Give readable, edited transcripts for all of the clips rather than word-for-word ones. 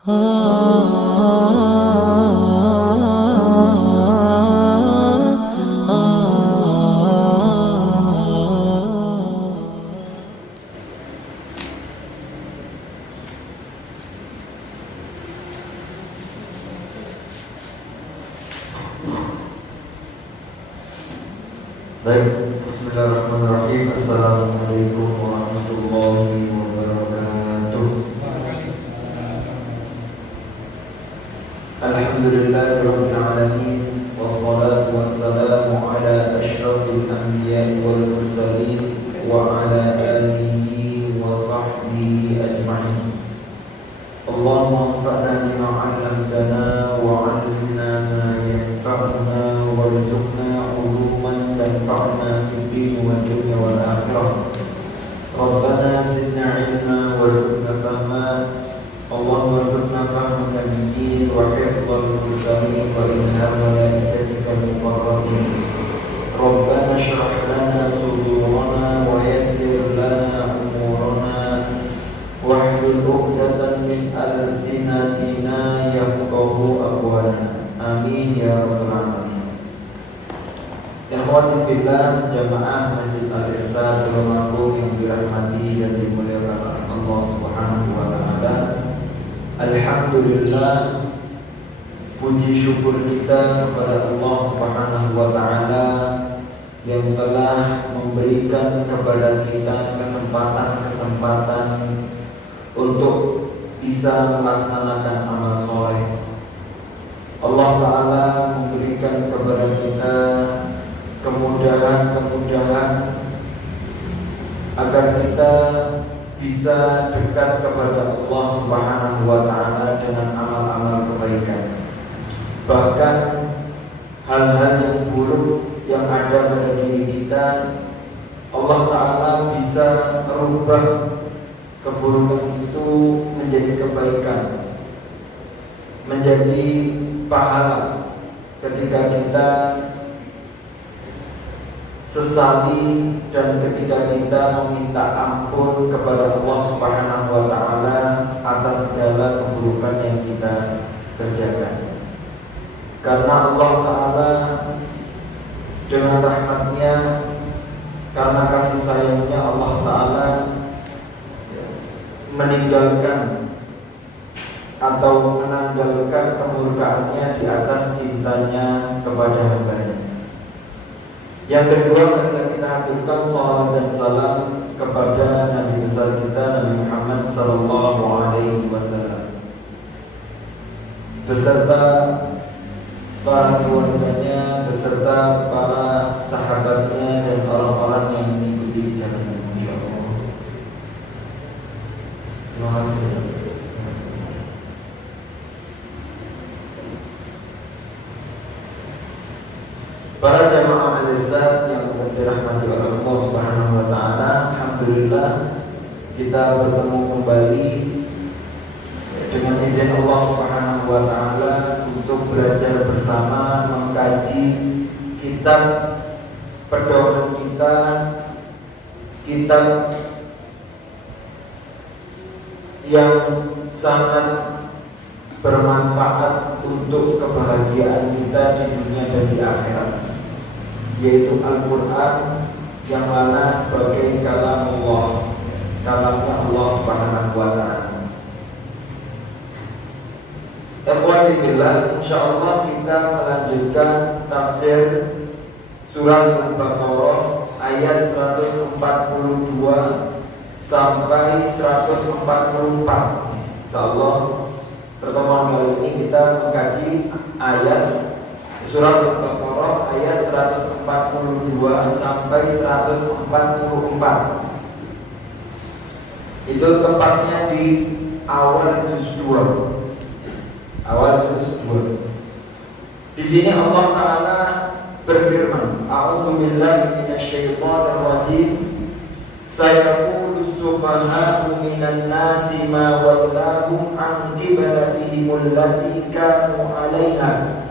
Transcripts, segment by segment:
Baik, bismillahirrahmanirrahim. Assalamualaikum warahmatullahi wabarakatuh. Alhamdulillahirabbil alamin, wassalatu wassalamu ala asyrafil anbiya'i wal mursalin wa ala alihi wa sahbihi ajma'in. Allahumma anfa'na bima 'allamtana wa 'allimna ma yanfa'una warzuqna tanfa'na fid din wad dunya wal akhirah. Rabbana zidna 'ilma warzuqna fahma. Allahumma warzuqna fahma nabiyyin wa hifdhal mursalin wa ilham malaikatika muqarrabin. Rabbana shrah lana sudurana wa yassir lana umurana wahlul 'uqdatam min alsinatina yafqahu aqwalana. Amin ya rabbal alamin. Ikhwati fillah, jamaah Masjid Al-Irsyad Tulungagung yang dirahmati dan dimuliakan Allah Subhanahu wa taala. Alhamdulillah, puji syukur kita kepada Allah Subhanahu wa taala yang telah memberikan kepada kita kesempatan-kesempatan untuk bisa melaksanakan amal soleh. Allah taala memberikan kepada kita kemudahan-kemudahan agar kita bisa dekat kepada Allah Subhanahu wa taala dengan amal-amal kebaikan. Bahkan hal-hal yang buruk yang ada pada diri kita, Allah taala bisa merubah keburukan itu menjadi kebaikan, menjadi pahala ketika kita sesali dan ketika kita meminta ampun kepada Allah Subhanahu wa taala atas segala keburukan yang kita kerjakan. Karena Allah taala dengan rahmatnya, karena kasih sayangnya, Allah taala meninggalkan atau menanggalkan kemurkaannya di atas cintanya kepada hambanya. Yang kedua, marilah kita haturkan salawat dan salam kepada Nabi besar kita, Nabi Muhammad sallallahu alaihi wasallam, beserta para keluarganya, beserta para sahabatnya dan orang-orang yang mengikuti jalannya. Ya Allah. Terima kasih. Para jamaah Al-Irsyad yang dirahmati oleh Allah Subhanahu wa taala, alhamdulillah kita bertemu kembali dengan izin Allah Subhanahu wa taala untuk belajar bersama mengkaji kitab pedoman kita, kitab yang sangat bermanfaat untuk kebahagiaan kita di dunia dan di akhirat, yaitu Al-Quran yang mana sebagai kalamullah, kalamnya Allah Subhanahu wa ta'ala. Ikhwati fillah, insyaallah kita melanjutkan tafsir surat Al-Baqarah ayat 142 sampai 144. Insyaallah pertemuan kali ini kita mengkaji ayat surat Al-Baqarah ayat 142 sampai 144. Itu tepatnya di awal juz 2. Awal juz 2. Di sini Allah taala berfirman, A'udzu billahi minasyaitonir rajim. Sayaqulu as-sufaha'u minan nasi ma wallahum 'an qiblatihim allati kanu 'alaiha.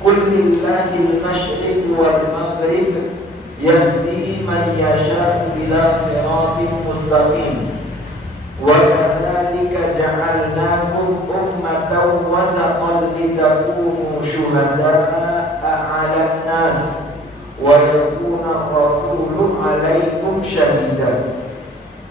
Qul lillahi al-masyriq wal maghrib yahdi man yasha'u ila siratin mustaqim. Wa kadzalika ja'alnakum syuhada'a 'alan nas wa yakuna rasulu 'alaikum syahida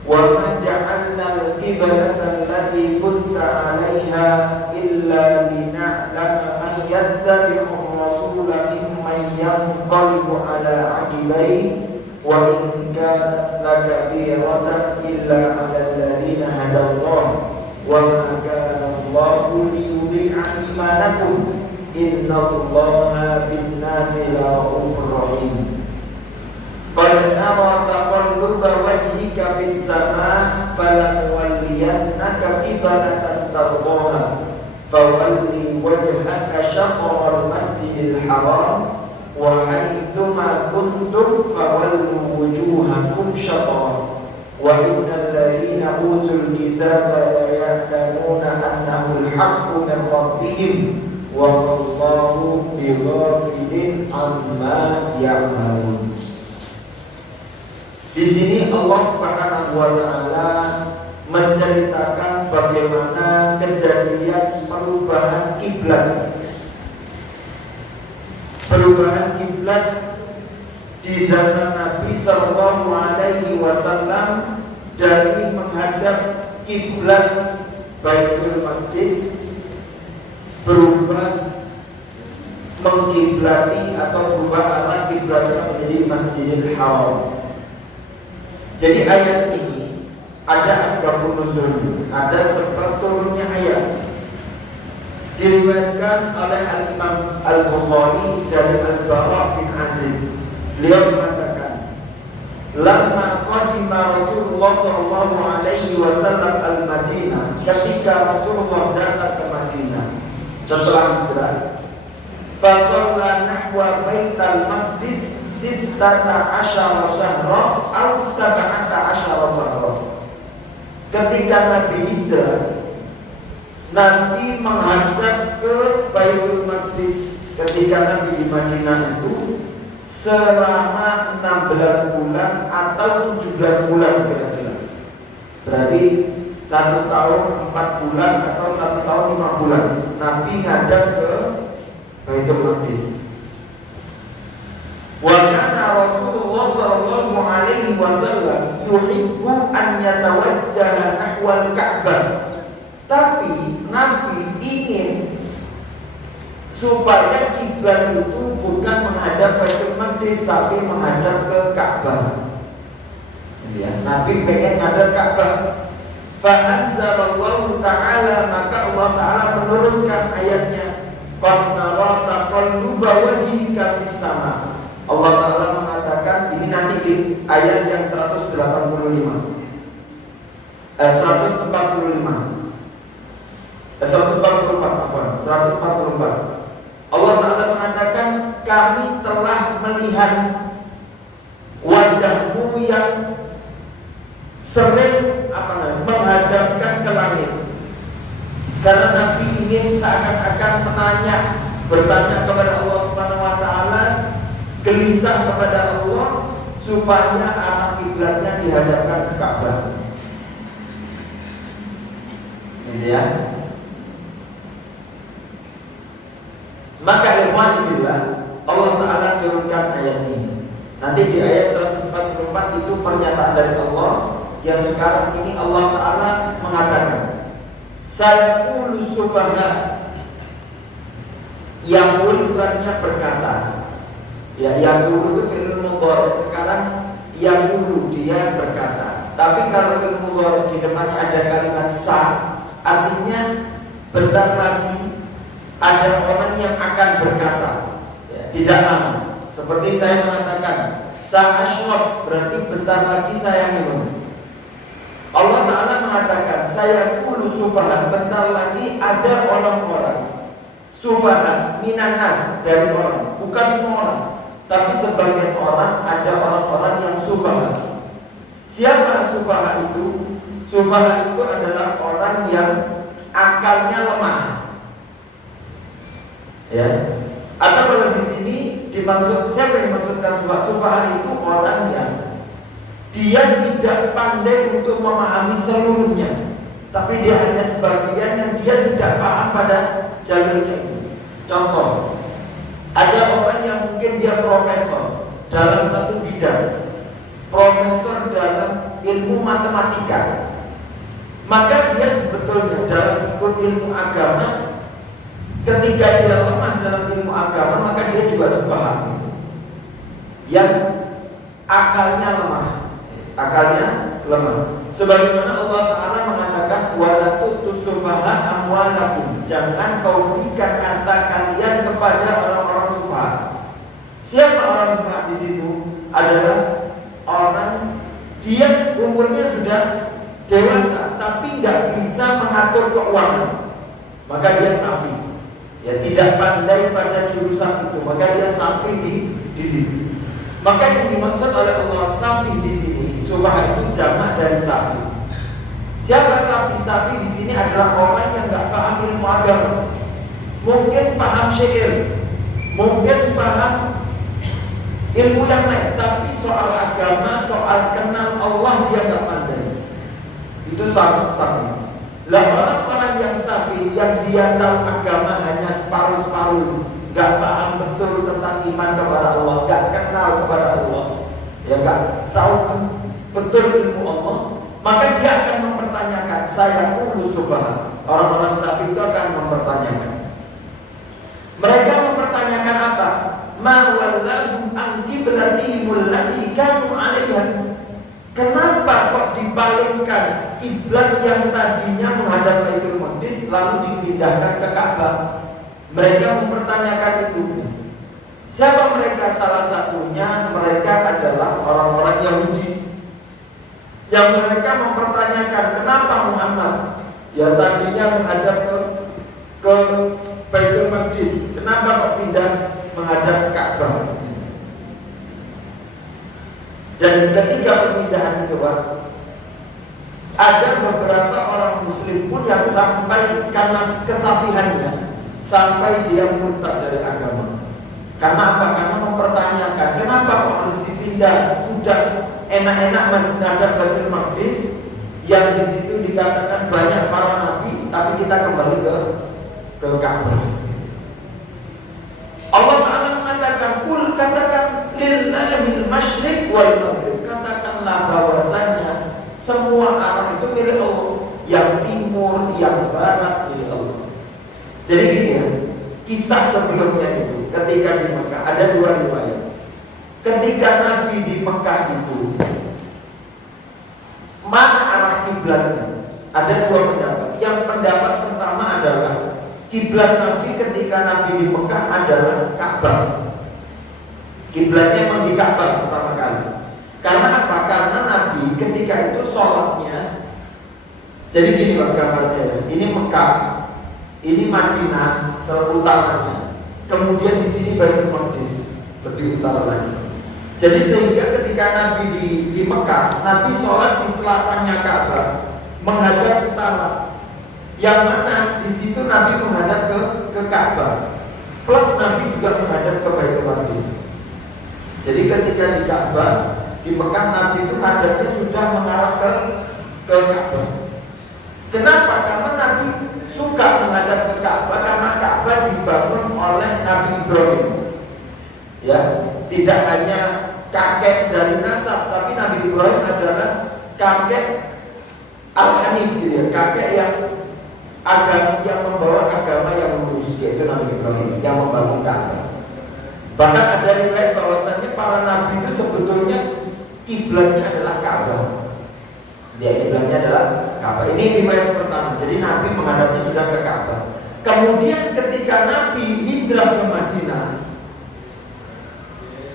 wa ma ja'alna al-qiblata allati kunta 'alaiha illa lina'lama man yattabi'u ar-rasula mimman yanqalibu 'ala 'aqibaihi wa in kanat lakabiratan illa 'ala alladhina hadallahu wa ma kana Allahu liyudhi'a imanakum innallaha bin-nasi la'ufur rahim. Qad nara taqalluba wajhika fis sama' falanuwalliyannaka qiblatan tardaha fawalli wajhaka syatral masjidil haram wa haitsuma kuntum fawallu wujuhakum syatrah wa innal ladzina utul kitaba la ya'lamuna annahu al-haqqu min rabbihim wa wallahu bighafilin amma ya'malun. Di sini Allah Subhanahu wa taala menceritakan bagaimana kejadian perubahan kiblat. Perubahan kiblat di zaman Nabi sallallahu alaihi wasallam dari menghadap kiblat Baitul Maqdis berubah mengkiblati atau berubah arah kiblatnya menjadi Masjidil Haram. Jadi ayat ini ada asbabun nuzul, ada sebab turunnya ayat. Diriwayatkan oleh Al-Imam Al-Bukhari dari Al-Bara bin Azib. Beliau mengatakan, "Lamma qadima Rasulullah sallallahu alaihi wasallam al-Madinah," ketika Rasulullah datang ke Madinah setelah hijrah, "fa shalla nahwa Baitul Maqdis 16 syahra aw 17 syahra." Ketika Nabi hijrah, Nabi menghadap ke Baitul Maqdis ketika Nabi di Madinah itu selama 16 bulan atau 17 bulan kira-kira. Berarti 1 tahun 4 bulan atau 1 tahun 5 bulan Nabi ngadap ke Baitul Maqdis. Wa kana Rasulullah sallallahu alaihi wasallam yuhibbu an yatawajjaha nahwal Ka'bah. Tapi Nabi ingin supaya kiblat itu bukan menghadap Baitul Maqdis tapi menghadap ke Ka'bah. Ya, Nabi pengen menghadap Ka'bah. Fa anzalallahu ta'ala, maka Allah Ta'ala menurunkan ayatnya, qad nara taqalluba wajhika fis sama'. Allah Ta'ala mengatakan, ini nanti di ayat yang 145. 144. Allah Ta'ala mengatakan, kami telah melihat wajahmu yang sering menghadapkan ke langit. Karena Nabi ingin seakan-akan bertanya kepada Allah Subhanahu wa taala, gelisah kepada Allah supaya arah kiblatnya dihadapkan ke Ka'bah. Gitu ya. Maka ikhwan fillah, Allah Ta'ala turunkan ayat ini. Nanti di ayat 144 itu pernyataan dari Allah. Yang sekarang ini Allah Ta'ala mengatakan, sayaqulu sufaha. Yaqul itu artinya berkata. Ya, yaqulu itu fi'il mudhari. Sekarang yaqulu, dia berkata. Tapi kalau fi'il mudhari di depannya ada kalimat sa, artinya bentar lagi ada orang yang akan berkata, ya, tidak lama. Seperti saya mengatakan sa'ashrab, berarti bentar lagi saya minum. Allah Ta'ala mengatakan saya qulu sufahan, bentar lagi ada orang-orang. Sufahan minan nas, dari orang, bukan semua orang, tapi sebagian orang, ada orang-orang yang sufahan. Siapa sufaha itu? Sufaha itu adalah orang yang akalnya lemah. Ya. Atau kalau di sini dimaksud, siapa yang dimaksudkan sufaha? Sufaha itu orang yang dia tidak pandai untuk memahami seluruhnya, tapi dia hanya sebagian yang dia tidak paham pada jalurnya itu. Contoh, profesor dalam satu bidang, profesor dalam ilmu matematika, maka dia sebetulnya dalam ikut ilmu agama, ketika dia lemah dalam ilmu agama, maka dia juga sufaha, yang akalnya lemah. Sebagaimana Allah Ta'ala mengatakan, wala tu'tus sufaha amwalakum, jangan kau berikan harta kalian kepada orang-orang sufaha. Siapa orang sufaha di situ? Adalah orang dia umurnya sudah dewasa tapi nggak bisa mengatur keuangan, maka dia safi, ya tidak pandai pada jurusan itu, maka dia safi di situ. Maka yang dimaksud oleh Allah safi di sini, sufaha itu jamak dari safi. Siapa safi? Safi di sini adalah orang yang nggak paham ilmu agama, mungkin paham syair, mungkin paham ilmu yang lain, tapi soal agama, soal kenal Allah dia nggak pandai. Itu safi. Lah orang-orang yang safi, yang dia tahu agama hanya separuh-separuh, nggak paham betul tentang iman kepada Allah, nggak kenal kepada Allah, ya nggak tahu betul ilmu Allah, maka dia akan mempertanyakan, saya ulu sufaha. Orang-orang safi itu akan mempertanyakan. Mereka mempertanyakan apa? Ma wallahum an qiblatihimul lati kanu 'alaiha. Kenapa kok dipalingkan kiblat yang tadinya menghadap Baitul Maqdis lalu dipindahkan ke Ka'bah? Mereka mempertanyakan itu. Siapa mereka? Salah satunya mereka adalah orang-orang Yahudi, yang mereka mempertanyakan kenapa Muhammad yang tadinya menghadap ke Baitul Maqdis, kenapa kok pindah menghadap Ka'bah? Dan ketika pemindahan itu, Pak, ada beberapa orang Muslim pun yang sampai karena kesafihannya sampai dia murtad dari agama. Karena apa? Karena mempertanyakan kenapa kok harus dipindah? Sudah enak-enak menghadap Baitul Maqdis, yang di situ dikatakan banyak para nabi, tapi kita kembali ke Ka'bah. Allah Ta'ala mengatakan, kul, katakan lillahil masyriq wal maghrib, katakanlah bahwasanya semua arah itu milik Allah, yang timur, yang barat milik Allah. Jadi gini ya, kisah sebelumnya itu ketika di Mekah ada dua riwayat. Ketika Nabi di Mekah itu, mana arah kiblatnya? Ada dua pendapat. Yang pendapat pertama adalah kiblat Nabi ketika Nabi di Mekah adalah Ka'bah. Kiblatnya memang di Ka'bah pertama kali. Karena apa? Karena Nabi ketika itu sholatnya, jadi gini Pak gambarnya ya. Ini Mekah, ini Madinah utaranya, kemudian di sini Baitul Maqdis lebih utara lagi. Jadi sehingga ketika Nabi di Mekah, Nabi sholat di selatannya Ka'bah, menghadap utara. Yang mana di situ Nabi menghadap ke Ka'bah, plus Nabi juga menghadap ke Baitul Maqdis. Jadi ketika di Ka'bah, di Mekah, Nabi itu hadapnya sudah mengarah ke Ka'bah. Kenapa? Karena Nabi suka menghadap ke Ka'bah karena Ka'bah dibangun oleh Nabi Ibrahim. Ya, tidak hanya kakek dari nasab, tapi Nabi Ibrahim adalah kakek Al-Hanif gitu ya, kakek yang membawa agama yang lurus, yaitu Nabi Ibrahim yang membangun Ka'bah. Bahkan ada riwayat bahwasanya para nabi itu sebetulnya kiblatnya adalah Ka'bah. Ya, kiblatnya adalah Ka'bah. Ini riwayat pertama. Jadi Nabi menghadapnya sudah ke Ka'bah. Kemudian ketika Nabi hijrah ke Madinah,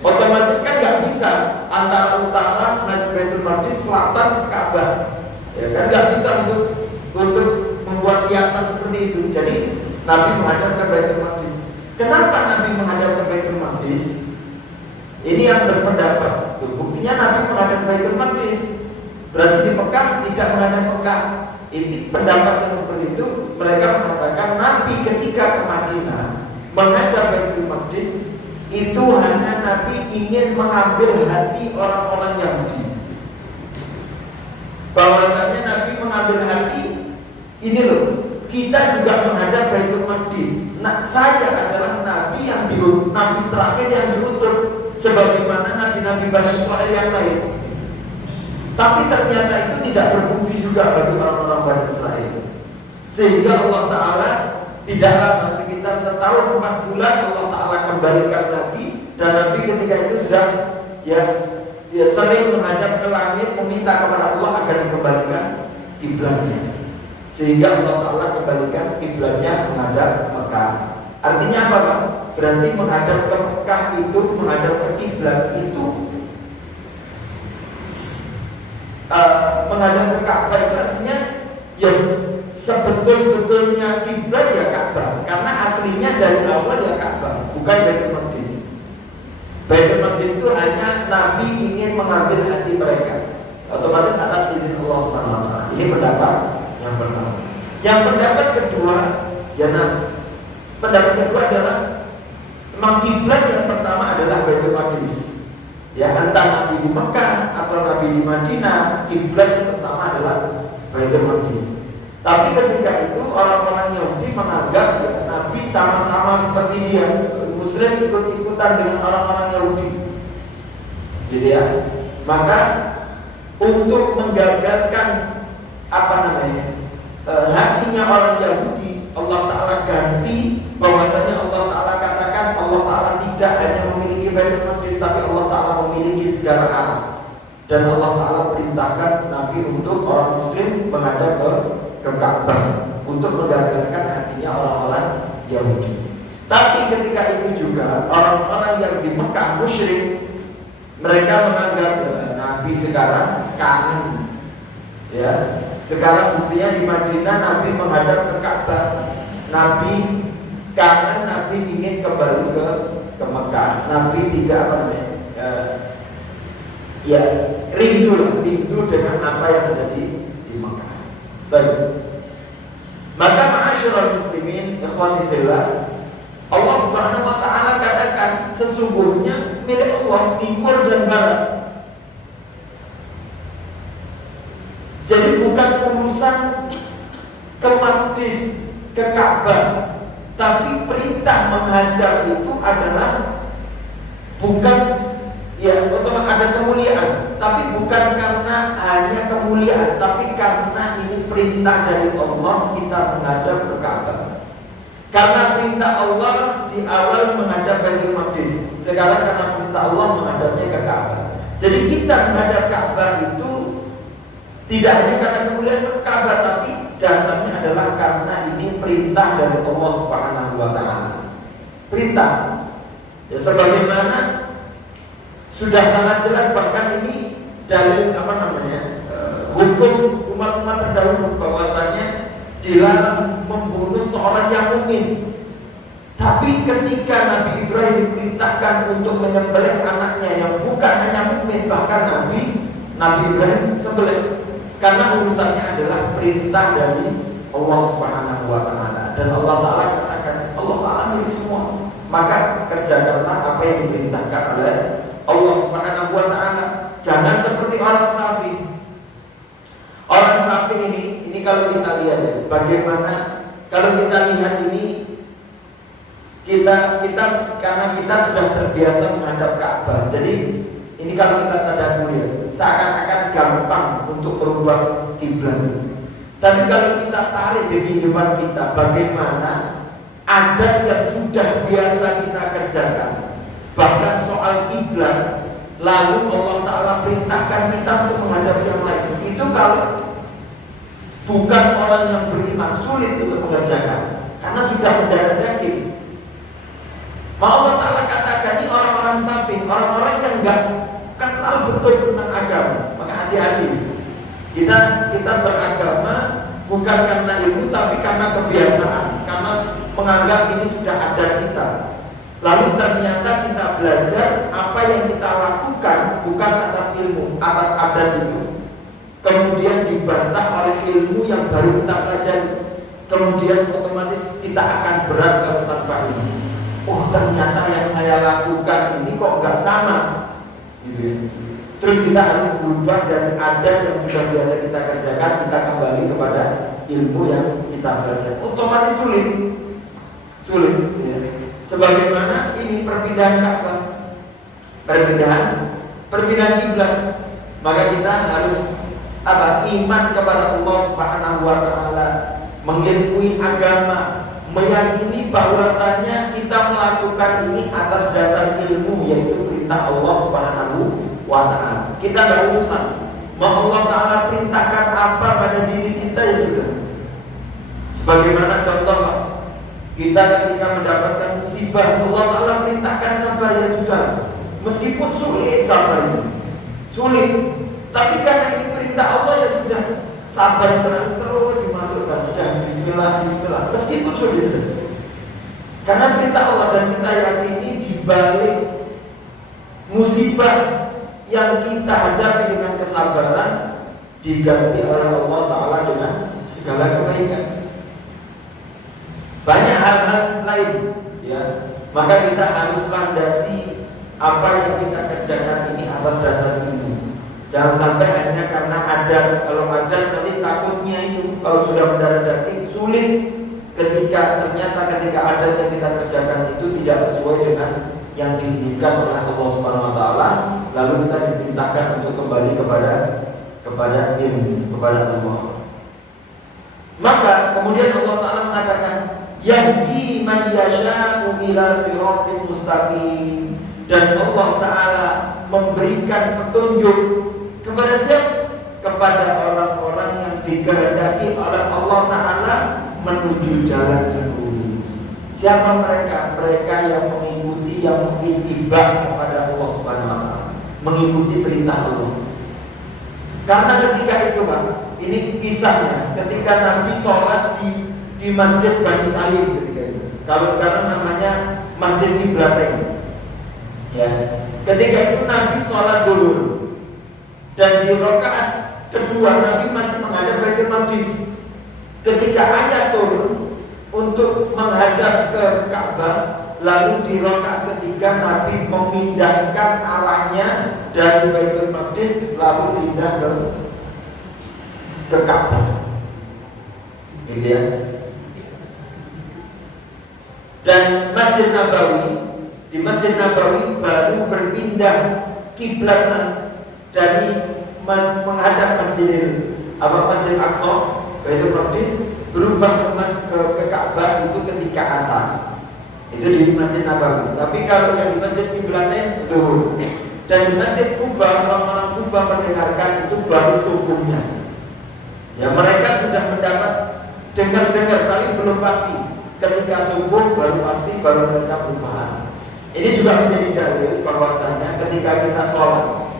otomatis kan nggak bisa antara utara Baitul Maqdis, selatan ke Ka'bah. Ya kan nggak bisa untuk membuat siasat seperti itu. Jadi Nabi menghadap ke Baitul Maqdis. Kenapa Nabi menghadap ke Baitul Maqdis? Ini yang berpendapat. Buktinya Nabi menghadap Baitul Maqdis. Berarti di Mekah tidak menghadap Mekah. Ini pendapat yang seperti itu. Mereka mengatakan Nabi ketika ke Madinah menghadap Baitul Maqdis itu hanya Nabi ingin mengambil hati orang-orang Yahudi. Bahwasanya Nabi mengambil hati, ini loh, kita juga menghadap Baitul Maqdis. Nah, saya adalah Nabi yang Nabi terakhir yang diutus. sebagaimana nabi-nabi Bani Israel yang lain. Tapi ternyata itu tidak berfungsi juga bagi orang-orang Bani Israel. Sehingga Allah Ta'ala tidak lama, sekitar setahun 4 bulan, Allah Ta'ala kembalikan lagi. Dan Nabi ketika itu sudah dia sering menghadap ke langit, meminta kepada Allah agar dikembalikan kiblatnya. Sehingga Allah Ta'ala kembalikan kiblatnya menghadap Mekah. Artinya apa, Pak? Berarti menghadap ke Mekah itu, menghadap ke kiblat itu, menghadap ke Ka'bah itu artinya ya sebetul-betulnya kiblat ya Ka'bah. Karena aslinya dari awal ya Ka'bah, bukan Baitul Maqdis. Baitul Maqdis itu hanya Nabi ingin mengambil hati mereka, otomatis atas izin Allah Subhanahu wa taala. Ini pendapat yang pertama. Yang pendapat kedua, pendapat kedua adalah memang kiblat yang pertama adalah Baitul Maqdis. Ya, entah Nabi di Mekah atau Nabi di Madinah, kiblat yang pertama adalah Baitul Maqdis. Tapi ketika itu orang-orang Yahudi menganggap ya, Nabi sama-sama seperti dia, Muslim ikut-ikutan dengan orang-orang Yahudi, gitu ya. Maka untuk menggagalkan hatinya orang Yahudi, Allah Ta'ala ganti bahwasanya Allah Ta'ala katakan Allah Ta'ala tidak hanya memiliki Baitul Maqdis, tapi Allah Ta'ala memiliki segala arah. Dan Allah Ta'ala perintahkan Nabi untuk orang Muslim menghadap ke Ka'bah untuk menggagalkan hatinya orang-orang Yahudi. Tapi ketika itu juga orang-orang yang di Mekah musyrik, mereka menganggap Nabi sekarang kangen, ya. Sekarang buktinya di Madinah Nabi menghadap ke Ka'bah, Nabi kangen, Nabi ingin kembali ke Mekah. Nabi tidak rindu dengan apa yang ada di Mekah. Baik. Maka ma'asyiral muslimin, ikhwani fillah, Allah Subhanahu wa taala katakan sesungguhnya milik Allah timur dan barat. Jadi bukan urusan ke Maqdis, ke Ka'bah, tapi perintah menghadap itu adalah bukan otomatis ada kemuliaan, tapi bukan karena hanya kemuliaan, tapi karena ini perintah dari Allah kita menghadap ke Ka'bah. Karena perintah Allah di awal menghadap Baitul Maqdis, sekarang karena perintah Allah menghadapnya ke Ka'bah. Jadi kita menghadap Ka'bah itu tidak hanya karena kemuliaan Ka'bah, tapi dasarnya adalah karena ini perintah dari Allah Subhanahu wa taala. Perintah. Ya, sebagaimana sudah sangat jelas, bahkan ini dalil hukum umat-umat terdahulu bahwasanya dilarang membunuh seorang yang mukmin. Tapi ketika Nabi Ibrahim diperintahkan untuk menyembelih anaknya yang bukan hanya mukmin, bahkan Nabi Ibrahim sembelih, karena urusannya adalah perintah dari Allah Subhanahu wa taala. Dan Allah Ta'ala katakan, Allah Ta'ala milik semua, maka kerjakanlah apa yang diperintahkan oleh Allah Subhanahu wa taala. Jangan seperti orang Safi. Orang Safi ini kalau kita lihat ya, bagaimana kalau kita lihat ini, kita karena kita sudah terbiasa menghadap Ka'bah. Jadi ini kalau kita tadabbur ya, seakan-akan gampang untuk merubah kiblat. Tapi kalau kita tarik di kehidupan kita, bagaimana adat yang sudah biasa kita kerjakan, bahkan soal kiblat, lalu Allah Ta'ala perintahkan kita untuk menghadap yang lain. Itu kalau bukan orang yang beriman, sulit untuk mengerjakan, karena sudah mendarah daging. Allah Ta'ala katakan ini orang-orang Safi, orang-orang yang enggak kenal betul tentang agama. Maka hati-hati. Kita beragama bukan karena ilmu, tapi karena kebiasaan, karena menganggap ini sudah adat kita. Lalu ternyata kita belajar apa yang kita lakukan bukan atas ilmu, atas adat itu, kemudian dibantah oleh ilmu yang baru kita pelajari. Kemudian otomatis kita akan berat kalau tanpa ilmu. Oh, ternyata yang saya lakukan ini kok nggak sama, gitu. Terus kita harus berubah dari adat yang sudah biasa kita kerjakan, kita kembali kepada ilmu yang kita pelajari. Otomatis sulit, ya. Sebagaimana ini perpindahan Ka'bah. perpindahan kiblat. Maka kita harus iman kepada Allah Subhanahu wa taala, mengilmui agama, meyakini bahwasanya kita melakukan ini atas dasar ilmu, yaitu perintah Allah Subhanahu wa taala. Kita enggak urusan mau Allah taala perintahkan apa pada diri kita, ya sudah. Sebagaimana contoh, kita ketika mendapatkan musibah, Allah taala perintahkan sabar, ya sudah. Meskipun sulit sabar ini, sulit, tapi karena ini perintah Allah, ya sudah. Sabar itu harus terus dimasukkan, sudah. Bismillah, bismillah, meskipun sulit, sudah. Karena perintah Allah, dan kita yakini di balik musibah yang kita hadapi dengan kesabaran diganti oleh Allah taala dengan segala kebaikan. Banyak hal-hal lain, ya. Maka kita harus landasi apa yang kita kerjakan ini atas dasar ilmu. Jangan sampai hanya karena adat. Kalau adat nanti takutnya itu kalau sudah mendarah daging sulit ketika adat yang kita kerjakan itu tidak sesuai dengan yang diinginkan oleh Allah Subhanahu wa taala, lalu kita diperintahkan untuk kembali kepada ilmu, kepada Allah. Maka kemudian Allah taala mengatakan, yahdi man yasha'u ila siratin mustaqim, dan Allah taala memberikan petunjuk kepada siapa? Kepada orang-orang yang dikehendaki oleh Allah taala menuju jalan yang lurus. Siapa mereka? Mereka yang mengikuti, yang mengittiba kepada Allah Subhanahu wa taala, mengikuti perintah Allah. Karena ketika itu, Pak, ini kisahnya ketika Nabi sholat di Masjid Bani Salim ketika itu. Kalau sekarang namanya Masjid Qiblatain. Ya. Ketika itu Nabi sholat dulu, dan di rakaat kedua Nabi masih menghadap Baitul Maqdis. Ketika ayat turun untuk menghadap ke Ka'bah, lalu di rakaat ketiga Nabi memindahkan arahnya dari Baitul Maqdis lalu pindah ke Ka'bah. Gitu ya. Dan Masjid Nabawi, di Masjid Nabawi baru berpindah kiblat dari menghadap Masjid Aqsa, Baitul Maqdis, berubah ke Ka'bah itu ketika asar. Itu di Masjid Nabawi. Tapi kalau yang di Masjid Qiblatain turun. Dan di Masjid Kuba, orang-orang Kuba mendengarkan itu baru subuhnya. Ya, mereka sudah mendapat dengar-dengar tapi belum pasti. Ketika subuh baru pasti, baru mereka berubah. Ini juga menjadi dalil bahwasanya ketika kita sholat,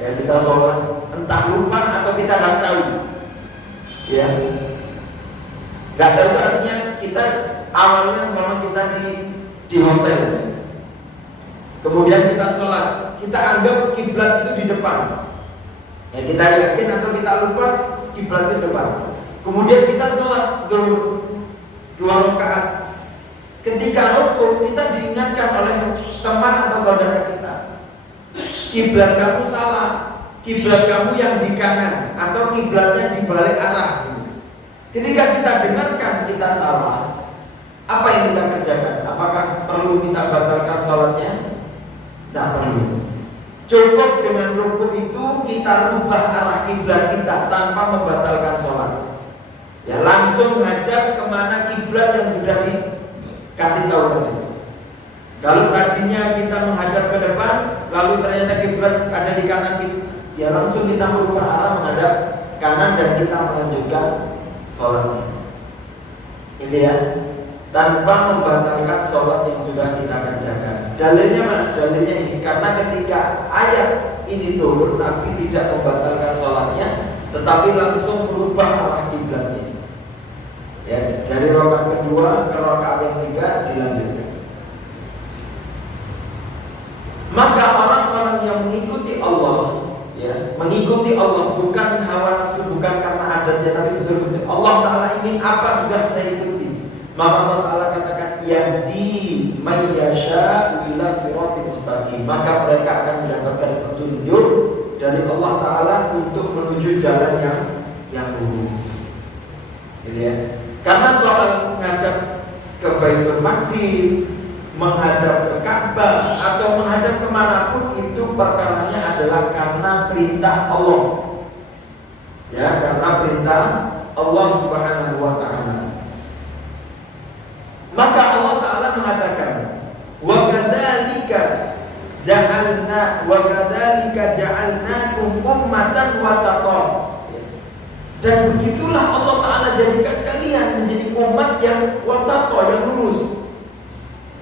ya kita sholat entah lupa atau kita nggak tahu, ya nggak tahu itu artinya kita awalnya memang kita di hotel, kemudian kita sholat, kita anggap kiblat itu di depan, ya kita yakin atau kita lupa kiblat itu di depan, kemudian kita sholat dua rakaat. Ketika rukuk kita diingatkan oleh teman atau saudara kita, kiblat kamu salah, kiblat kamu yang di kanan atau kiblatnya di balik arah. Ketika kita dengarkan kita salah, apa yang kita kerjakan? Apakah perlu kita batalkan sholatnya? Tidak perlu. Cukup dengan rukuk itu kita rubah arah kiblat kita tanpa membatalkan sholat. Ya, langsung hadap kemana kiblat yang sudah dikasih tahu tadi. Kalau tadinya kita menghadap ke depan, lalu ternyata kiblat ada di kanan kita, ya langsung kita merubah arah menghadap kanan dan kita melanjutkan sholatnya. Ini ya, tanpa membatalkan sholat yang sudah kita kerjakan. Dalilnya mana? Dalilnya ini, karena ketika ayat ini turun, Nabi tidak membatalkan sholatnya, tetapi langsung merubah arah kiblatnya. Ya, dari rakaat kedua ke rakaat yang ketiga dilanjutkan. Maka orang-orang yang mengikuti Allah, ya, mengikuti Allah bukan hawa nafsu, bukan karena adatnya, tapi betul-betul Allah Ta'ala ingin apa sudah saya ikuti. Maka Allah Ta'ala katakan, yahdi may yasha'u ila siratin mustaqim. Maka mereka akan mendapatkan petunjuk dari Allah Ta'ala untuk menuju jalan yang lurus. Gitu ya. Karena soal menghadap ke Baitul Maqdis, menghadap ke Ka'bah atau menghadap kemanapun, itu perkaranya adalah karena perintah Allah. Ya, karena perintah Allah Subhanahu wa ta'ala. Maka Allah Ta'ala mengatakan, wa kadzalika ja'alnakum ummatan wasatan. Dan begitulah Allah Ta'ala jadikan kalian menjadi umat yang wasato, yang lurus.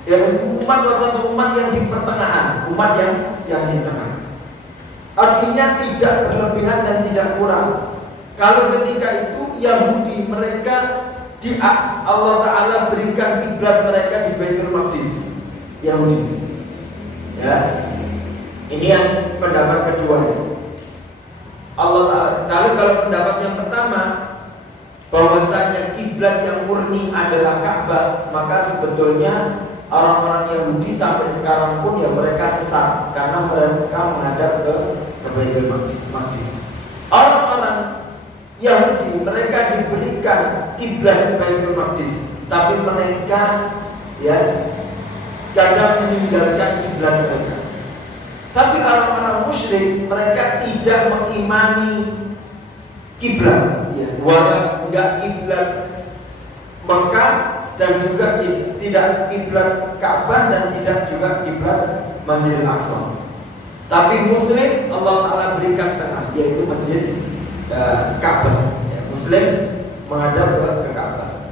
Ya, umat wasato, umat yang di pertengahan, umat yang di tengah. Artinya tidak berlebihan dan tidak kurang. Kalau ketika itu Yahudi, mereka Allah Ta'ala berikan kiblat mereka di Baitul Maqdis, Yahudi. Ya, ini yang pendapat kedua itu. Allah Ta'ala. Kalau pendapat yang pertama, bahwasanya kiblat yang murni adalah Ka'bah, maka sebetulnya orang-orang Yahudi sampai sekarang pun ya mereka sesat karena mereka menghadap ke Baitul Maqdis. Orang-orang Yahudi mereka diberikan kiblat Baitul Maqdis, tapi mereka ya kadang meninggalkan kiblat mereka. Tapi orang-orang musyrik mereka tidak mengimani kiblat, ya, wala enggak kiblat Mekah dan juga tidak kiblat Ka'bah dan tidak juga kiblat Masjidil Aqsa. Tapi Muslim Allah Ta'ala berikan tengah, yaitu Masjid Ka'bah. Ya, Muslim menghadap ke Ka'bah.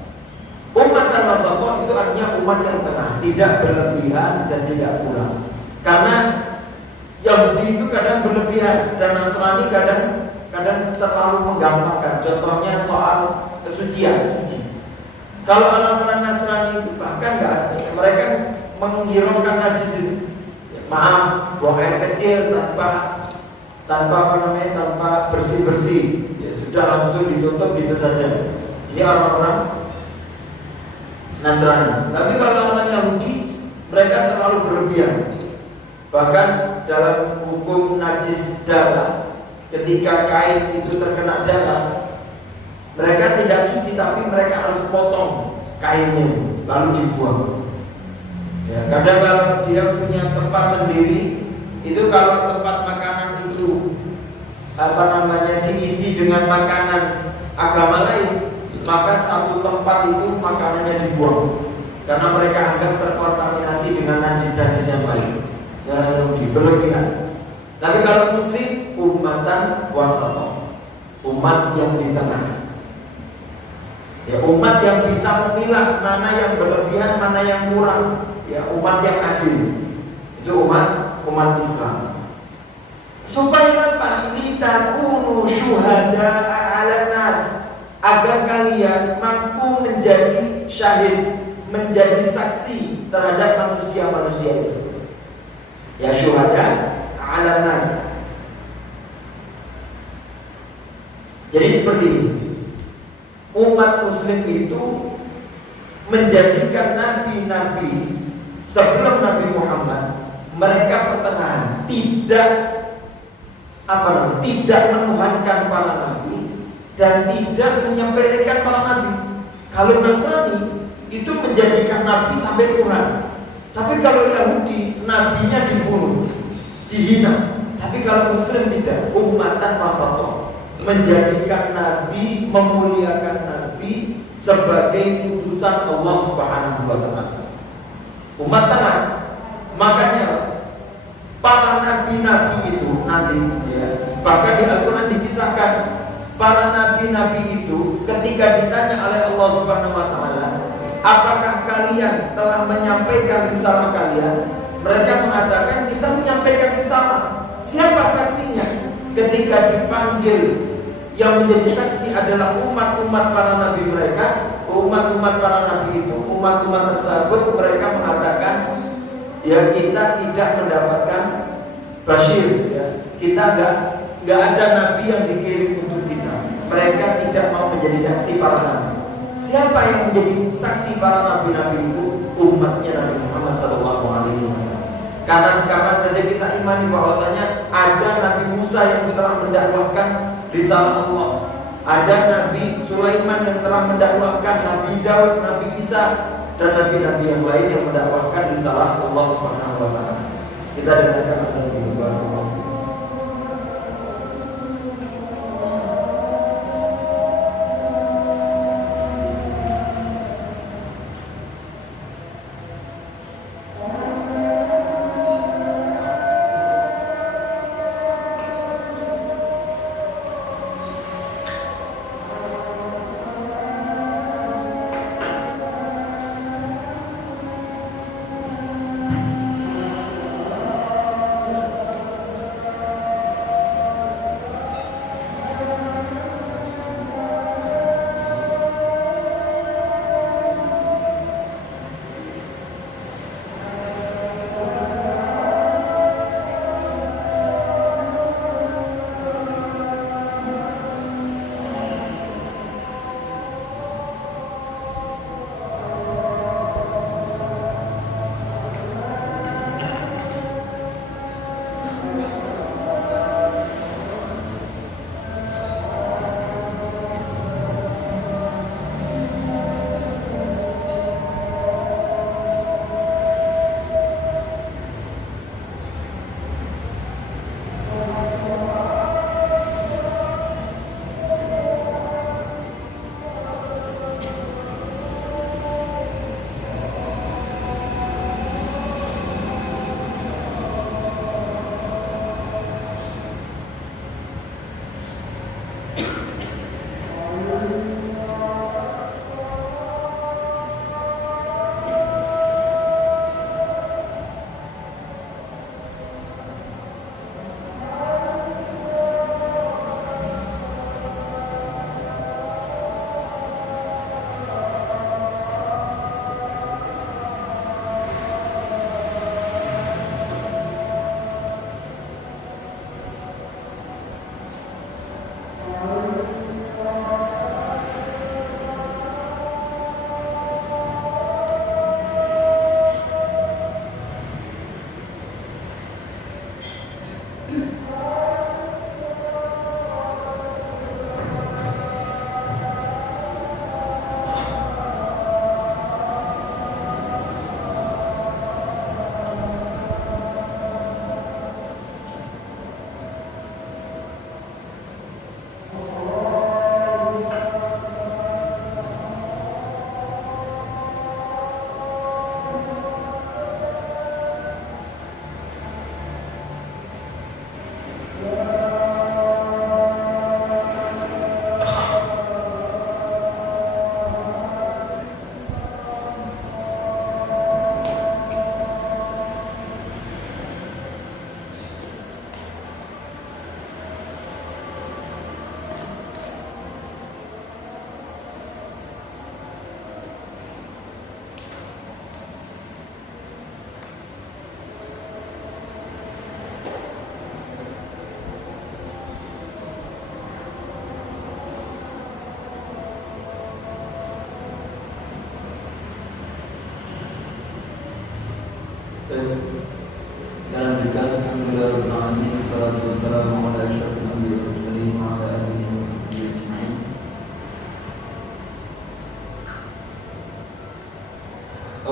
Ummatan wasata itu artinya umat yang tengah, tidak berlebihan dan tidak kurang. Karena Yahudi itu kadang berlebihan dan Nasrani kadang terlalu menggampangkan. Contohnya soal kesucian, suci. Kalau orang-orang Nasrani itu bahkan nggak ada, mereka menghiraukan najis itu. Ya, maaf, buang air kecil tanpa bersih-bersih, ya sudah langsung ditutup gitu saja. Ini orang-orang Nasrani. Tapi kalau orang Yahudi, mereka terlalu berlebihan. Bahkan dalam hukum najis darah, ketika kain itu terkena darah, mereka tidak cuci, tapi mereka harus potong kainnya lalu dibuang. Ya, kadang kalau dia punya tempat sendiri, itu kalau tempat makanan itu diisi dengan makanan agama lain, maka satu tempat itu makanannya dibuang karena mereka anggap terkontaminasi dengan najis-najis yang lain. Orang Yahudi berlebihan. Tapi kalau Muslim, ummatan wasata, umat yang di tengah. Ya, umat yang bisa memilah mana yang berlebihan, mana yang kurang. Ya, umat yang adil. Itu umat Islam. Supaya apa? Litakunu syuhada'a 'alan nas, agar kalian mampu menjadi syahid, menjadi saksi terhadap manusia-manusia itu. Ya, syuhada 'alan nas. Jadi seperti ini. Umat muslim itu menjadikan nabi-nabi sebelum Nabi Muhammad, mereka pertengahan, tidak menuhankan para nabi dan tidak menyepelekan para nabi. Kalau Nasrani itu menjadikan nabi sampai Tuhan. Tapi kalau Yahudi, nabinya dibunuh, dihina. Tapi kalau Muslim tidak, ummatan wasata, menjadikan nabi, memuliakan nabi sebagai utusan Allah Subhanahu wa ta'ala. Umat tengah. Makanya para nabi-nabi itu nanti ya, bahkan di Al-Quran dikisahkan para nabi-nabi itu ketika ditanya oleh Allah Subhanahu wa ta'ala, apakah kalian telah menyampaikan risalah kalian? Mereka mengatakan kita menyampaikan risalah. Siapa saksinya? Ketika dipanggil, yang menjadi saksi adalah umat-umat para nabi mereka. Umat-umat para nabi itu, umat-umat tersebut, mereka mengatakan, ya kita tidak mendapatkan basyir, ya. Kita nggak ada nabi yang dikirim untuk kita. Mereka tidak mau menjadi saksi para nabi. Siapa yang menjadi saksi para nabi-nabi itu? Umatnya Nabi Muhammad SAW. Karena sekarang saja kita imani bahwasanya ada Nabi Musa yang telah mendakwahkan risalah Allah, ada Nabi Sulaiman yang telah mendakwahkan, Nabi Daud, Nabi Isa, dan nabi-nabi yang lain yang mendakwahkan risalah Allah Subhanahu wa taala. Kita dengarkan adzan dulu.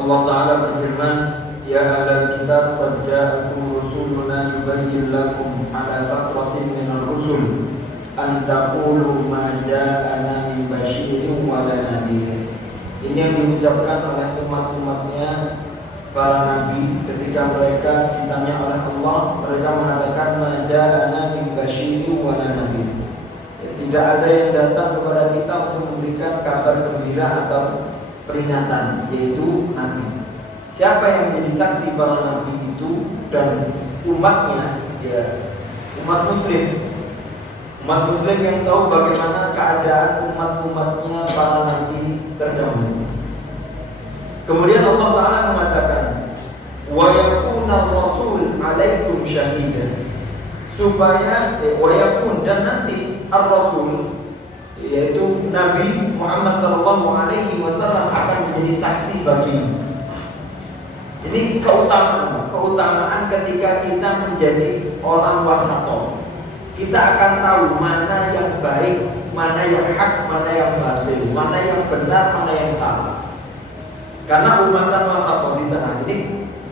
Allah Ta'ala berfirman, Ya ahlal kitab, qad ja'akum rusuluna yubayyin lakum ala fatratin minal rusul an taqulu ma ja'ana min basyirin wa la nadhir. Ini yang diucapkan oleh umat-umatnya para nabi ketika mereka ditanya oleh Allah, mereka mengatakan ma ja'ana min basyirin wa la nadhir. Tidak ada yang datang kepada kita untuk memberikan kabar gembira atau peringatan, yaitu nabi. Siapa yang menjadi saksi para nabi itu dan umatnya, ya umat muslim. Umat muslim yang tahu bagaimana keadaan umat-umatnya para nabi terdahulu. Kemudian Allah Ta'ala mengatakan, wa yakuna rasul alaikum syahidan, supaya wa yakun, dan nanti ar-rasul, yaitu Nabi Muhammad SAW akan menjadi saksi bagimu. Ini keutamaan ketika kita menjadi orang wasato. Kita akan tahu mana yang baik, mana yang hak, mana yang batil, mana yang benar, mana yang salah. Karena umatan wasatun di tengah ini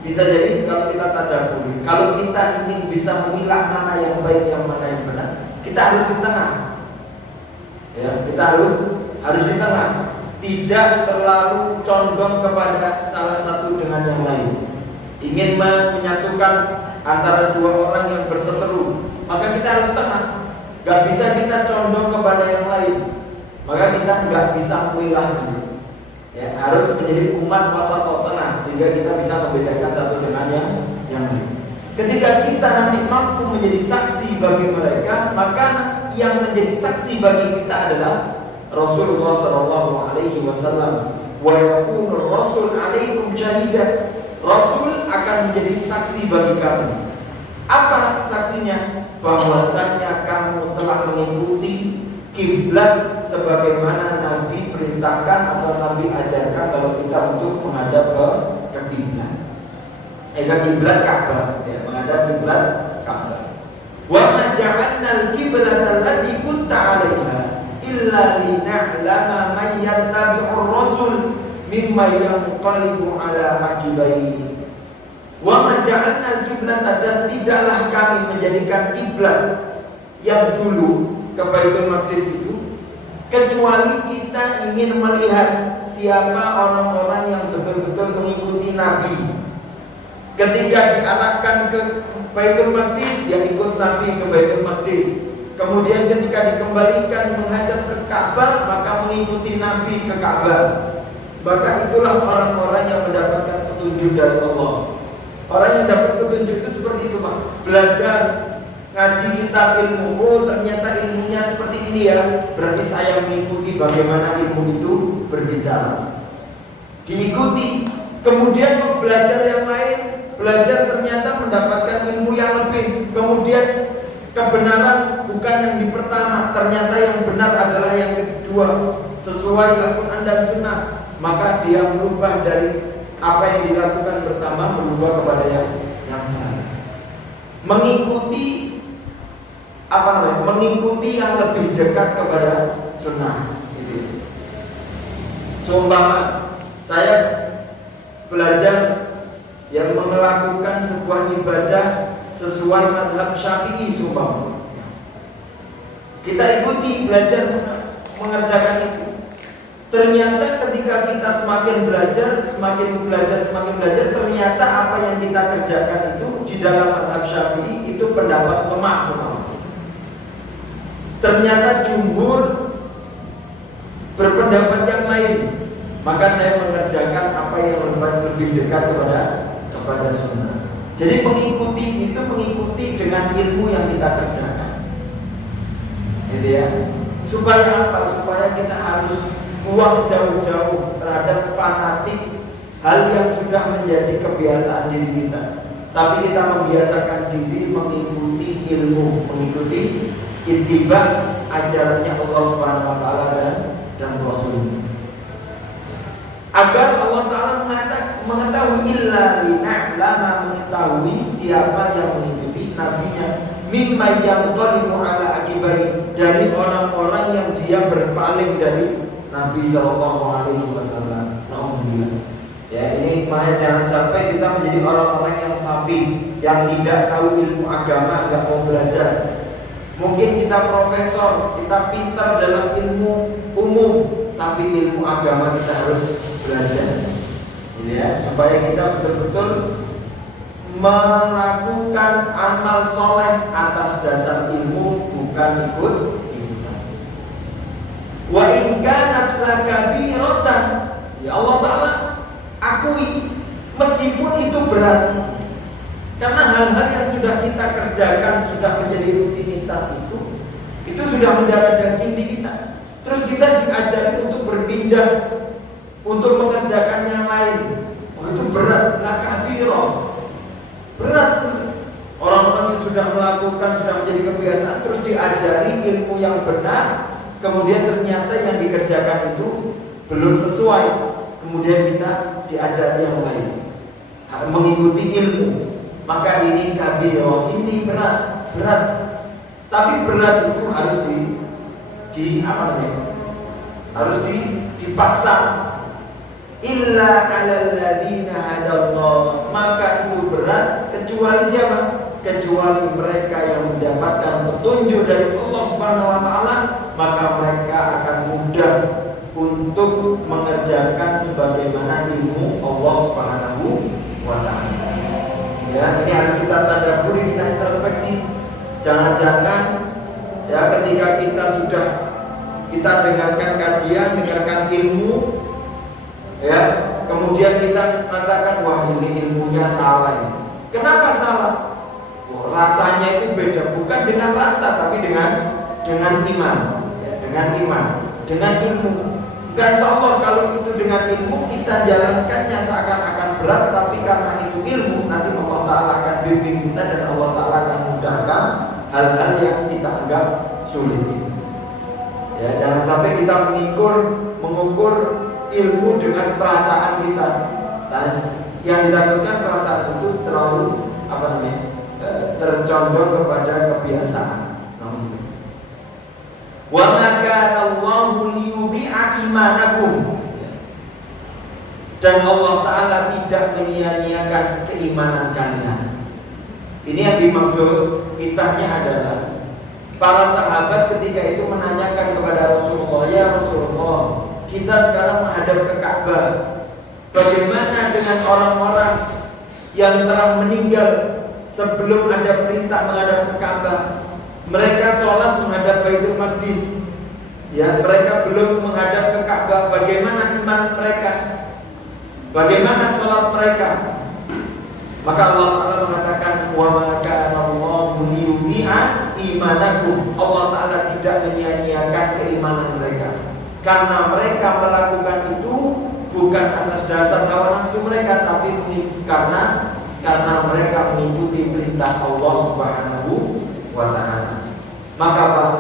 bisa jadi kalau kita tadabbur, kalau kita ingin bisa memilah mana yang baik yang mana yang benar, kita harus di tengah. Ya, kita harus di tengah. Tidak terlalu condong kepada salah satu dengan yang lain. Ingin menyatukan antara dua orang yang berseteru, maka kita harus tengah. Gak bisa kita condong kepada yang lain, maka kita gak bisa memilah dulu. Ya, harus menjadi umat wasat tengah sehingga kita bisa membedakan satu dengan yang lain. Ketika kita nanti mampu menjadi saksi bagi mereka, maka yang menjadi saksi bagi kita adalah Rasulullah sallallahu alaihi wasallam. Wa yakunur rasul alaikum syahidan. Rasul akan menjadi saksi bagi kamu. Apa saksinya? Bahwasanya kamu telah mengikuti kiblat sebagaimana Nabi perintahkan atau Nabi ajarkan kalau kita untuk menghadap ke kiblat. Ke kiblat Ka'bah, ya, menghadap kiblat Ka'bah. Wa ma ja'alnal qiblata allati kunta 'alaiha illa lina'lama man yattabi'ur rasul mimma yanqalibu 'ala aqibaihi. Wa ma ja'alnal qiblata, dan tidaklah kami menjadikan kiblat yang dulu ke Baitul Maqdis itu kecuali kita ingin melihat siapa orang-orang yang betul-betul mengikuti Nabi. Ketika diarahkan ke Baitul Maqdis, ya ikut Nabi ke Baitul Maqdis. Kemudian ketika dikembalikan menghadap ke Ka'bah, maka mengikuti Nabi ke Ka'bah. Maka itulah orang-orang yang mendapatkan petunjuk dari Allah. Orang yang dapat petunjuk itu seperti itu, Pak. Belajar ngaji kitab ilmu, oh ternyata ilmunya seperti ini ya, berarti saya mengikuti bagaimana ilmu itu berbicara. Diikuti. Kemudian kok belajar yang lain, belajar ternyata mendapatkan ilmu yang lebih. Kemudian kebenaran bukan yang di pertama, ternyata yang benar adalah yang kedua, sesuai Al-Quran dan Sunnah. Maka dia merubah dari apa yang dilakukan pertama, merubah kepada yang lain. Mengikuti mengikuti yang lebih dekat kepada sunnah. Seumpama saya belajar yang melakukan sebuah ibadah sesuai madhab Syafi'i, seumpama kita ikuti, belajar mengerjakan itu. Ternyata ketika kita semakin belajar, ternyata apa yang kita kerjakan itu di dalam madhab Syafi'i itu pendapat lemah, seumpama. Ternyata jumhur berpendapat yang lain, maka saya mengerjakan apa yang lebih dekat kepada sunnah. Jadi mengikuti itu mengikuti dengan ilmu yang kita kerjakan, gitu ya. Supaya apa? Supaya kita harus buang jauh-jauh terhadap fanatik, hal yang sudah menjadi kebiasaan diri kita. Tapi kita membiasakan diri mengikuti ilmu, mengikuti ittiba ajarannya Allah Subhanahu wa taala dan Rasul. Agar Allah taala mengetahui illa lina'lama, mengetahui siapa yang mengikuti nabinya, mimma yanqalibu ala aqibai, dari orang-orang yang dia berpaling dari Nabi sallallahu alaihi wasallam. Alhamdulillah. Ya, ini makanya jangan sampai kita menjadi orang-orang yang safi, yang tidak tahu ilmu agama, enggak mau belajar. Mungkin kita profesor, kita pintar dalam ilmu umum, tapi ilmu agama kita harus belajar, ya, supaya kita betul-betul melakukan amal soleh atas dasar ilmu, bukan ikut-ikutan. Wa in kanat lakabiratan, ya Allah Ta'ala akui meskipun itu berat. Karena hal-hal yang sudah kita kerjakan, sudah menjadi rutinitas itu sudah mendarah daging di kita. Terus kita diajari untuk berpindah, untuk mengerjakan yang lain. Oh, itu berat, lakabiro. Berat. Orang-orang yang sudah melakukan, sudah menjadi kebiasaan, terus diajari ilmu yang benar, kemudian ternyata yang dikerjakan itu belum sesuai. Kemudian kita diajari yang lain, mengikuti ilmu. Maka ini kabiro, ini berat. Tapi berat itu harus dipaksa. illa 'alal ladzina hadallah, maka itu berat kecuali siapa? Kecuali mereka yang mendapatkan petunjuk dari Allah Subhanahu wa taala, maka mereka akan mudah untuk mengerjakan sebagaimana ilmu Allah Subhanahu wa taala. Ya, ini harus kita tadabburi, kita introspeksi. Jangan-jangan ya ketika kita dengarkan kajian, dengarkan ilmu, ya, kemudian kita mengatakan wah ini ilmunya salah ini. Kenapa salah? Oh, rasanya itu beda, bukan dengan rasa tapi dengan iman, ya, dengan ilmu. Insya Allah kalau itu dengan ilmu kita jalankannya seakan-akan berat, tapi karena itu ilmu nanti Allah Ta'ala akan bimbing kita dan Allah Ta'ala akan mudahkan hal-hal yang kita anggap sulit itu. Ya, jangan sampai kita mengukur ilmu dengan perasaan kita. Yang ditakutkan perasaan itu terlalu tercondong kepada kebiasaan. Wa ma kana Allahu liyudhi'a imanakum, dan Allah Ta'ala tidak menyia-nyiakan keimanan kalian. Ini yang dimaksud kisahnya adalah para sahabat ketika itu menanyakan kepada Rasulullah, ya Rasulullah, kita sekarang menghadap ke Ka'bah, bagaimana dengan orang-orang yang telah meninggal sebelum ada perintah menghadap ke Ka'bah? Mereka sholat menghadap Baitul Maqdis, ya, mereka belum menghadap ke Ka'bah. Bagaimana iman mereka? Bagaimana sholat mereka? Maka Allah Ta'ala mengatakan wa ma kana Allahu liyudhi'a imanakum. Allah Ta'ala tidak menyia-nyiakan keimanan mereka, karena mereka melakukan itu bukan atas dasar hawa nafsu mereka, tapi karena mereka mengikuti perintah Allah Subhanahu wa ta'ala. Maka Pak,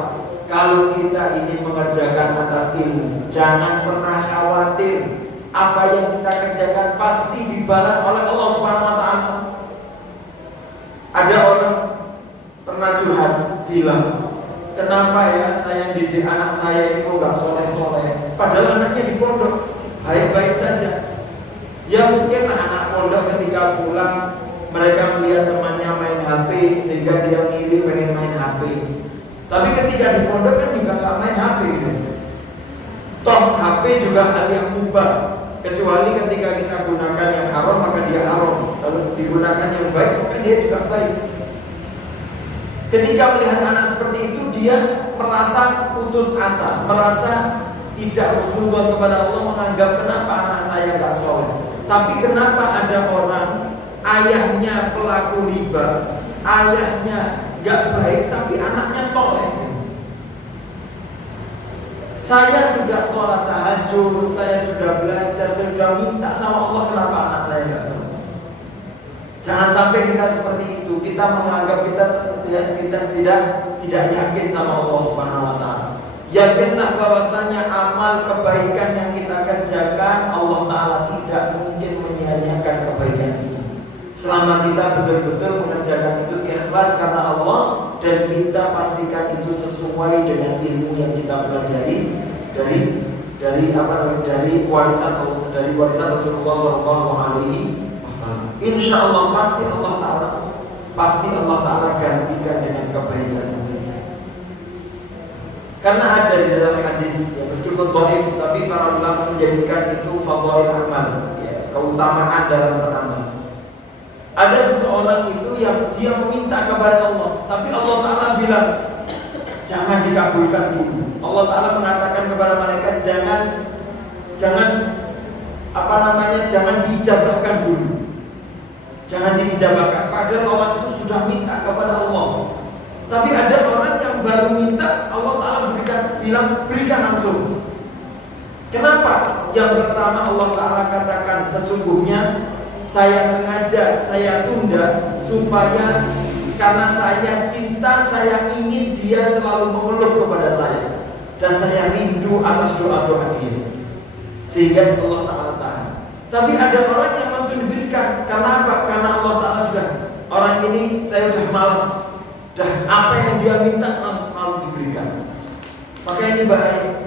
kalau kita ini mengerjakan atas ilmu, jangan pernah khawatir. Apa yang kita kerjakan pasti dibalas oleh Allah Subhanahu wa ta'ala. Ada orang pernah curhat bilang, kenapa ya saya didik anak saya ini kok gak soleh-soleh, padahal anaknya di pondok baik-baik saja. Ya mungkin anak pondok ketika pulang mereka melihat temannya main HP sehingga dia ngiri pengen main HP. Tapi ketika di pondok kan juga nggak main HP gitu. Toh HP juga hal yang mubah, kecuali ketika kita gunakan yang haram maka dia haram. Kalau digunakan yang baik maka dia juga baik. Ketika melihat anak seperti itu, dia merasa putus asa, merasa tidak husnudzon kepada Allah, menganggap kenapa anak saya nggak soleh. Tapi kenapa ada orang ayahnya pelaku riba, ayahnya gak baik, tapi anaknya soleh. Saya sudah sholat tahajud, saya sudah belajar, saya sudah minta sama Allah, kenapa anak saya gak soleh? Jangan sampai kita seperti itu. Kita menganggap kita tidak yakin sama Allah Subhanahu wa ta'ala. Yakinlah bahwasanya amal kebaikan yang kita kerjakan, Allah Ta'ala tidak mungkin menyia-nyiakan kebaikan itu selama kita betul-betul mengerjakan itu ikhlas karena Allah, dan kita pastikan itu sesuai dengan ilmu yang kita pelajari dari warisan Rasulullah SAW. Insya Allah pasti Allah Ta'ala gantikan dengan kebaikan. Karena ada di dalam hadis, ya, meskipun dhaif, tapi para ulama menjadikan itu fadhail amal, ya, keutamaan dalam beramal. Ada seseorang itu yang dia meminta kepada Allah, tapi Allah Ta'ala bilang jangan dikabulkan dulu. Allah Ta'ala mengatakan kepada malaikat jangan diijabahkan dulu, jangan diijabahkan. Padahal orang itu sudah minta kepada Allah. Tapi ada orang yang baru minta, Allah Ta'ala berikan langsung. Kenapa? Yang pertama Allah Ta'ala katakan sesungguhnya saya sengaja, saya tunda supaya karena saya cinta, saya ingin dia selalu mengeluh kepada saya, dan saya rindu atas doa-doa dia, sehingga Allah Ta'ala tahan. Tapi ada orang yang langsung diberikan. Karena apa? Karena Allah Ta'ala sudah, orang ini saya sudah malas, dan apa yang dia minta malu diberikan. Maka ini bahaya.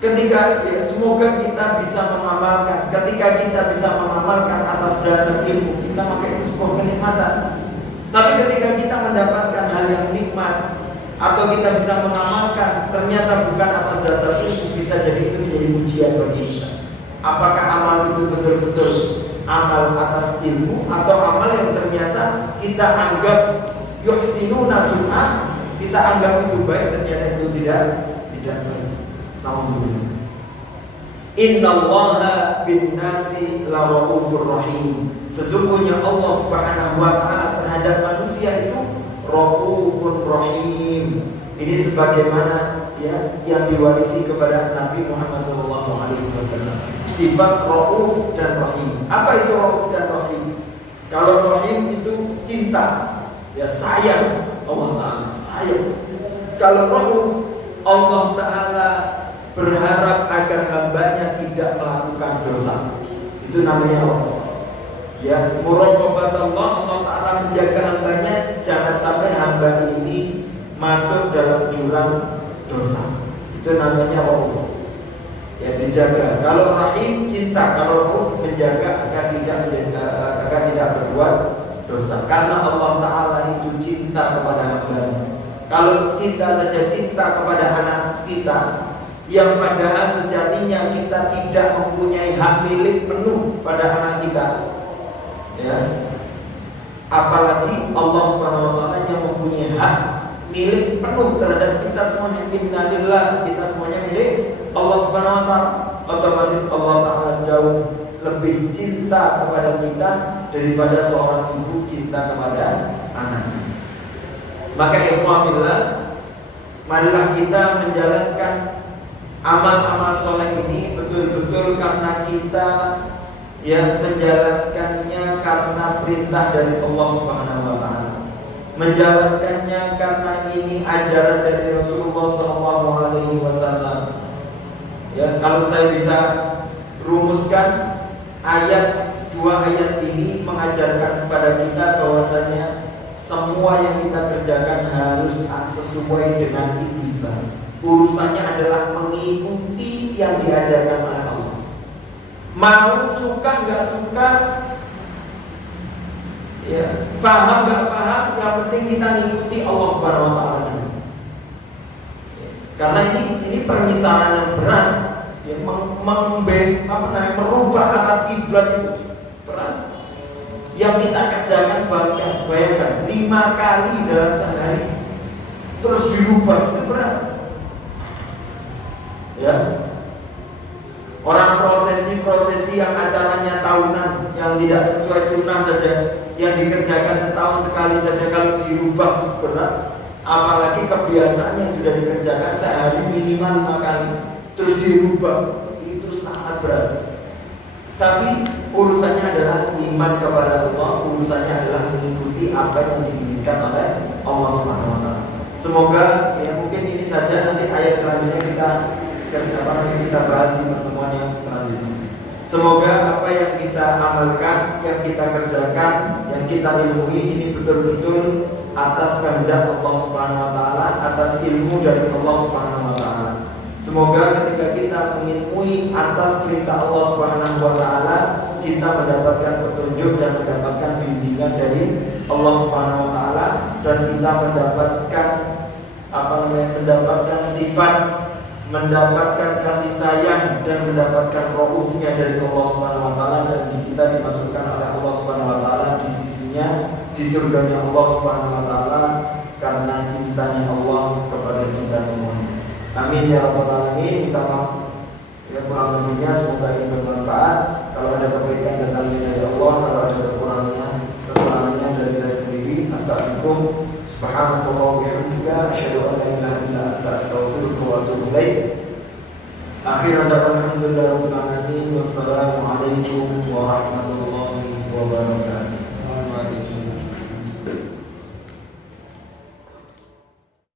Ketika semoga kita bisa mengamalkan, ketika kita bisa mengamalkan atas dasar ilmu kita, maka itu sebuah kenikmatan. Tapi ketika kita mendapatkan hal yang nikmat atau kita bisa mengamalkan ternyata bukan atas dasar ilmu, bisa jadi itu menjadi ujian bagi kita. Apakah amal itu betul-betul amal atas ilmu atau amal yang ternyata kita anggap yuhsinuna sun'ah, kita anggap itu baik, ternyata itu tidak baik. Innallaha bin nasi la raufur rahim. Sesungguhnya Allah Subhanahu wa taala terhadap manusia itu raufur rahim. Ini sebagaimana yang diwarisi kepada Nabi Muhammad SAW. Sifat rauf dan rahim. Apa itu rauf dan rahim? Kalau rahim itu cinta, sayang Allah taala, sayang. Kalau rauf, Allah taala berharap agar hambanya tidak melakukan dosa. Itu namanya Allah. Muraqabatullah, Allah Ta'ala menjaga hambanya jangan sampai hamba ini masuk dalam jurang dosa. Itu namanya Allah. Dijaga. Kalau rahim cinta, kalau rauf menjaga agar tidak berbuat dosa. Karena Allah Ta'ala itu cinta kepada hambanya. Kalau kita saja cinta kepada anak kita, yang padahal sejatinya kita tidak mempunyai hak milik penuh pada anak kita, apalagi Allah Subhanahu wa taala yang mempunyai hak milik penuh terhadap kita semuanya. Innalillah, kita semuanya milik Allah Subhanahu wa taala. Otomatis Allah taala jauh lebih cinta kepada kita daripada seorang ibu cinta kepada anaknya. Maka ikhwafillah, marilah kita menjalankan amal-amal soleh ini betul-betul karena kita menjalankannya karena perintah dari Allah Subhanahu wa taala. Menjalankannya karena ini ajaran dari Rasulullah SAW. Kalau saya bisa rumuskan dua ayat ini mengajarkan kepada kita bahwasanya semua yang kita kerjakan harus sesuai dengan ittiba. Urusannya adalah mengikuti yang diajarkan oleh Allah. Mau suka nggak suka, paham nggak paham, yang penting kita ngikuti Allah Subhanahu wa taala dulu. Karena ini permisalan yang berat, merubah arah kiblat itu berat. Yang kita kerjakan bayangkan 5 kali dalam sehari terus dirubah, itu berat. Orang prosesi yang acaranya tahunan, yang tidak sesuai sunnah saja, yang dikerjakan setahun sekali saja, kalau dirubah berat. Apalagi kebiasaan yang sudah dikerjakan sehari minimal 5 kali terus dirubah, itu sangat berat. Tapi urusannya adalah iman kepada Allah, urusannya adalah mengikuti apa yang diinginkan oleh Allah Subhanahu wa taala. Semoga mungkin ini saja, nanti ayat selanjutnya kita bahas di pertemuan yang selanjutnya. Semoga apa yang kita amalkan, yang kita kerjakan, yang kita ilmui ini betul-betul atas kehendak Allah Subhanahu wa taala, atas ilmu dari Allah Subhanahu wa taala. Semoga ketika kita mengilmui atas perintah Allah Subhanahu wa taala, kita mendapatkan petunjuk dan mendapatkan bimbingan dari Allah Subhanahu wa taala, dan kita mendapatkan sifat, mendapatkan kasih sayang dan mendapatkan raufnya dari Allah Subhanahu wa taala, dan kita dimasukkan oleh Allah Subhanahu wa taala di sisinya, di surganya Allah Subhanahu wa taala karena cintanya Allah kepada kita semuanya. Amin ya rabbal alamin. Minta maaf kurang lebihnya, semoga ini bermanfaat. Kalau ada kebaikan datangnya dari Allah, kalau ada kekurangannya dari saya sendiri. Astagfirullah. Subhanallahi wa bihamdika, asyhadu an la ilaha illa anta, astaghfiruka wa atubu ilaik. Akhiran da'wana alhamdulillahi rabbil alamin. Wassalamu alaikum